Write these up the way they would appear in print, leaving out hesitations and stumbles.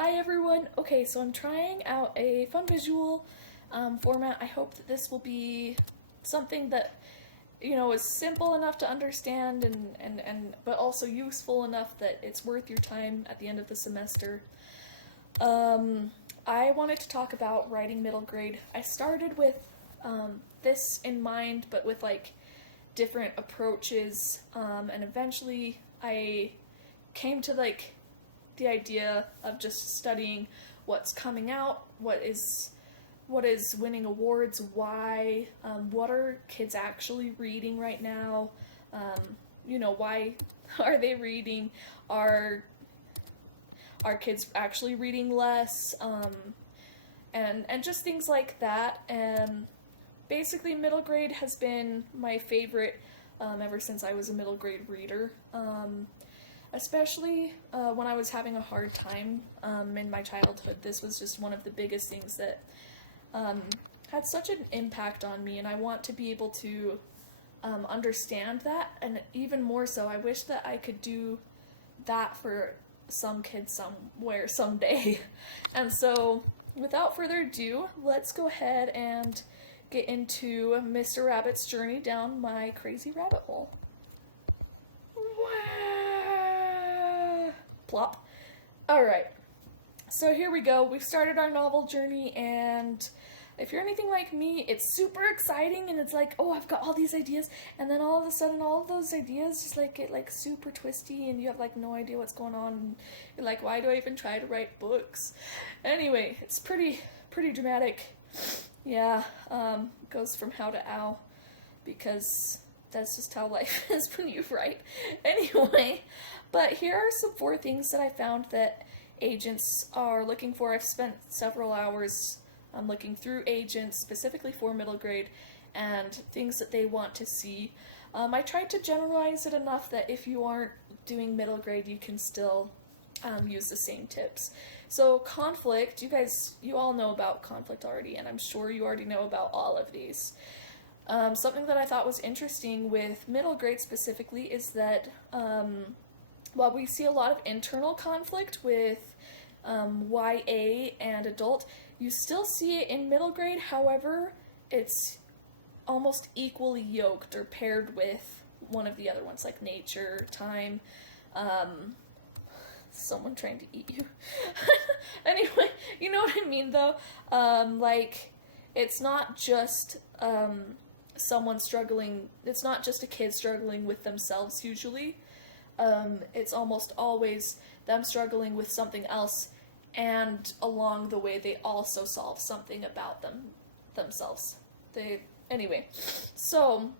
Hi everyone! Okay, so I'm trying out a fun visual format. I hope that this will be something that, is simple enough to understand and but also useful enough that it's worth your time at the end of the semester. I wanted to talk about writing middle grade. I started with this in mind, but with like different approaches, and eventually I came to like the idea of just studying what's coming out, what is winning awards, why, what are kids actually reading right now, why are they reading, are kids actually reading less, and just things like that. And basically middle grade has been my favorite ever since I was a middle grade reader. Especially when I was having a hard time in my childhood. This was just one of the biggest things that had such an impact on me, and I want to be able to understand that, and even more so, I wish that I could do that for some kids somewhere someday. And so, without further ado, let's go ahead and get into Mr. Rabbit's journey down my crazy rabbit hole. Plop. Alright, so here we go. We've started our novel journey, and if you're anything like me, it's super exciting, and it's like, oh, I've got all these ideas, and then all of a sudden all of those ideas just like get like super twisty, and you have like no idea what's going on, and you're like, why do I even try to write books? Anyway, it's pretty dramatic. Yeah, goes from how to ow, because that's just how life is when you write. Anyway, but here are some 4 things that I found that agents are looking for. I've spent several hours looking through agents specifically for middle grade and things that they want to see. I tried to generalize it enough that if you aren't doing middle grade, you can still use the same tips. So conflict, you all know about conflict already, and I'm sure you already know about all of these. Something that I thought was interesting with middle grade specifically is that while we see a lot of internal conflict with YA and adult, you still see it in middle grade. However, it's almost equally yoked or paired with one of the other ones, like nature, time, someone trying to eat you. Anyway, you know what I mean though? Like, it's not just someone struggling, it's not just a kid struggling with themselves usually. It's almost always them struggling with something else, and along the way they also solve something about themselves. Anyway, so,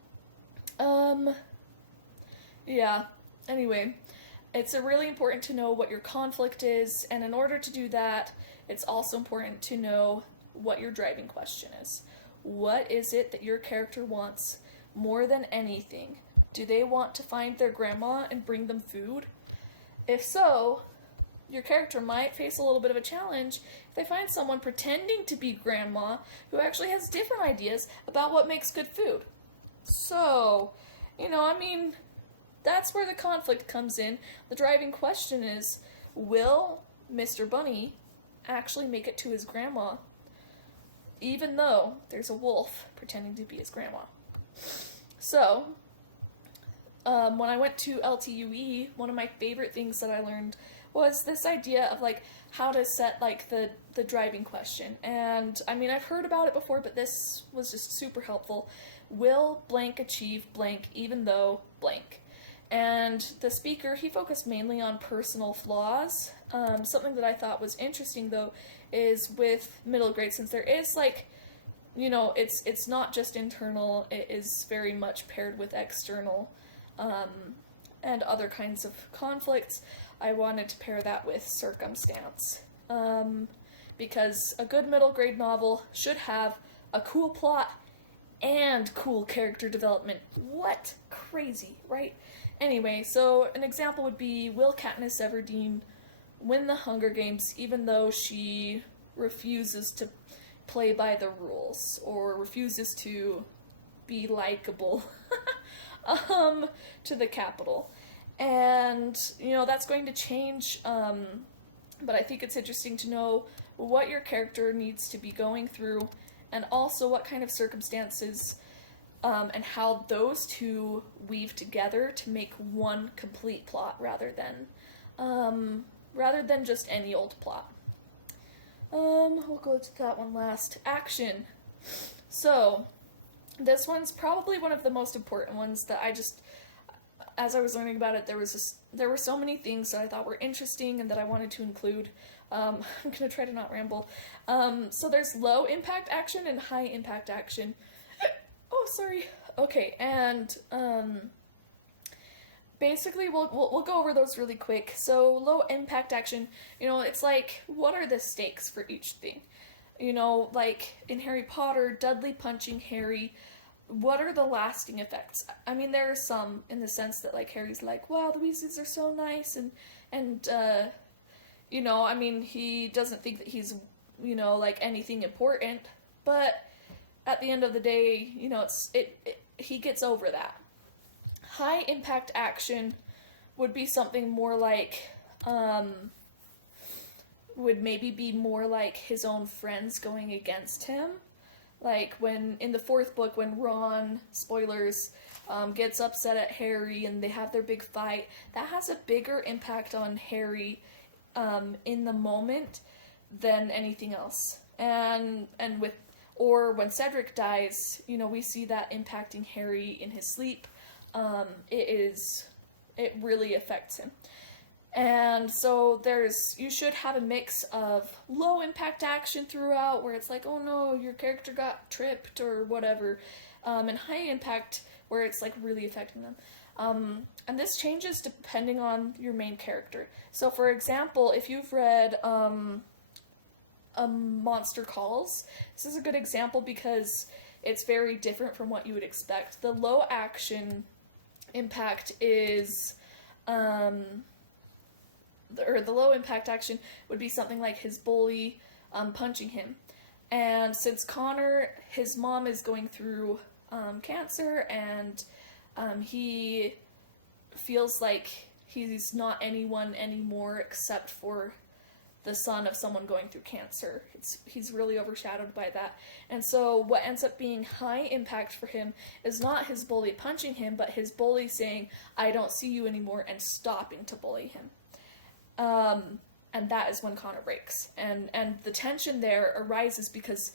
yeah, anyway, it's really important to know what your conflict is, and in order to do that, it's also important to know what your driving question is. What is it that your character wants more than anything? Do they want to find their grandma and bring them food? If so, your character might face a little bit of a challenge if they find someone pretending to be grandma who actually has different ideas about what makes good food. So, that's where the conflict comes in. The driving question is, will Mr. Bunny actually make it to his grandma, even though there's a wolf pretending to be his grandma? So, when I went to LTUE, one of my favorite things that I learned was this idea of like how to set like the driving question. And I mean, I've heard about it before, but this was just super helpful. Will blank achieve blank even though blank? And the speaker, he focused mainly on personal flaws. Something that I thought was interesting though is with middle grade, since there is like, it's not just internal, it is very much paired with external and other kinds of conflicts. I wanted to pair that with circumstance, because a good middle grade novel should have a cool plot and cool character development. What? Crazy, right? Anyway, so an example would be, will Katniss Everdeen win the Hunger Games even though she refuses to play by the rules or refuses to be likable to the Capitol? And, that's going to change but I think it's interesting to know what your character needs to be going through, and also what kind of circumstances and how those two weave together to make one complete plot rather than just any old plot. We'll go to that one last. Action. So, this one's probably one of the most important ones that as I was learning about it, there were so many things that I thought were interesting and that I wanted to include. I'm gonna try to not ramble. So there's low impact action and high impact action. Oh, sorry. Okay, and basically we'll go over those really quick. So low impact action, it's like, what are the stakes for each thing? Like in Harry Potter, Dudley punching Harry, what are the lasting effects? I mean, there are some in the sense that, like, Harry's like, wow, the Weasleys are so nice, and I mean, he doesn't think that he's, like, anything important, but at the end of the day, he gets over that. High impact action would be something more like, would maybe be more like his own friends going against him. Like when, in the fourth book, when Ron, spoilers, gets upset at Harry and they have their big fight, that has a bigger impact on Harry in the moment than anything else. Or when Cedric dies, we see that impacting Harry in his sleep. It really affects him. And so you should have a mix of low impact action throughout, where it's like, oh no, your character got tripped or whatever, and high impact, where it's like really affecting them. And this changes depending on your main character. So for example, if you've read Monster Calls, this is a good example because it's very different from what you would expect. The low action impact is the low impact action would be something like his bully punching him. And since Connor, his mom is going through cancer, and he feels like he's not anyone anymore except for the son of someone going through cancer. He's really overshadowed by that. And so what ends up being high impact for him is not his bully punching him, but his bully saying, I don't see you anymore, and stopping to bully him. And that is when Connor breaks. And the tension there arises because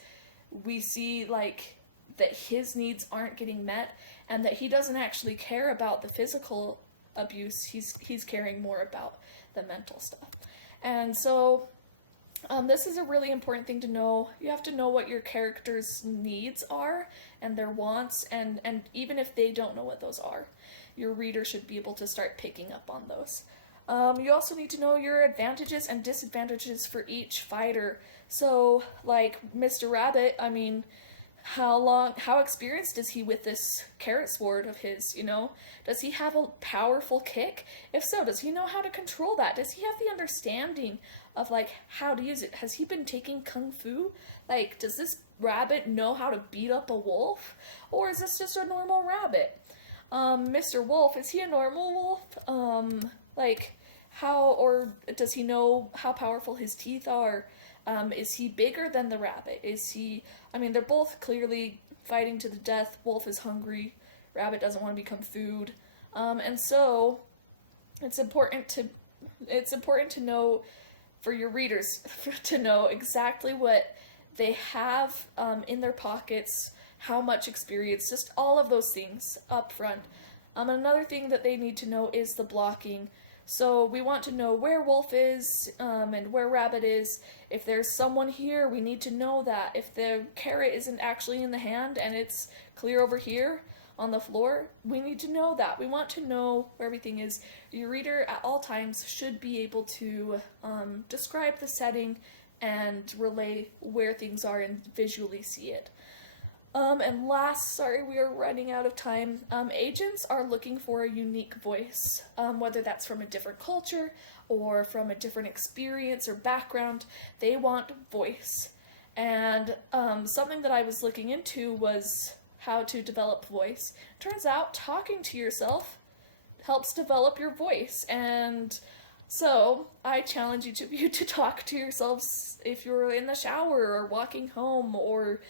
we see, like, that his needs aren't getting met, and that he doesn't actually care about the physical abuse. He's caring more about the mental stuff. And so this is a really important thing to know. You have to know what your character's needs are and their wants, and even if they don't know what those are, your reader should be able to start picking up on those. You also need to know your advantages and disadvantages for each fighter. So, like Mr. Rabbit, I mean, how experienced is he with this carrot sword of his, Does he have a powerful kick? If so, does he know how to control that? Does he have the understanding of, like, how to use it? Has he been taking kung fu? Like, does this rabbit know how to beat up a wolf? Or is this just a normal rabbit? Mr. Wolf, is he a normal wolf? Or does he know how powerful his teeth are? Is he bigger than the rabbit? They're both clearly fighting to the death. Wolf is hungry. Rabbit doesn't want to become food. And so it's important to know, for your readers, to know exactly what they have in their pockets, how much experience, just all of those things up front. Another thing that they need to know is the blocking. So we want to know where Wolf is and where Rabbit is. If there's someone here, we need to know that. If the carrot isn't actually in the hand and it's clear over here on the floor, we need to know that. We want to know where everything is. Your reader at all times should be able to describe the setting and relay where things are and visually see it. And last, sorry, we are running out of time. Agents are looking for a unique voice, whether that's from a different culture or from a different experience or background. They want voice. And something that I was looking into was how to develop voice. Turns out talking to yourself helps develop your voice. And So, I challenge each of you to talk to yourselves if you're in the shower or walking home or,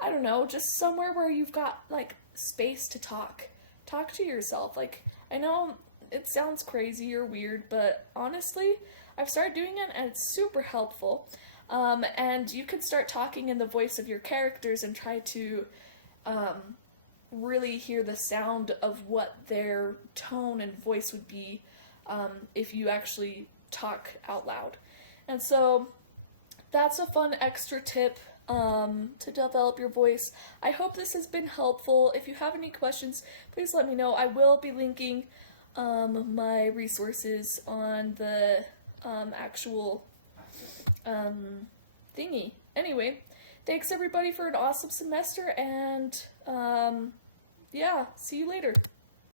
I don't know, just somewhere where you've got, like, space to talk. Talk to yourself. Like, I know it sounds crazy or weird, but honestly, I've started doing it and it's super helpful. And you can start talking in the voice of your characters and try to really hear the sound of what their tone and voice would be if you actually talk out loud. And so that's a fun extra tip to develop your voice. I hope this has been helpful. If you have any questions, please let me know. I will be linking my resources on the actual thingy. Anyway, thanks everybody for an awesome semester, and yeah, see you later.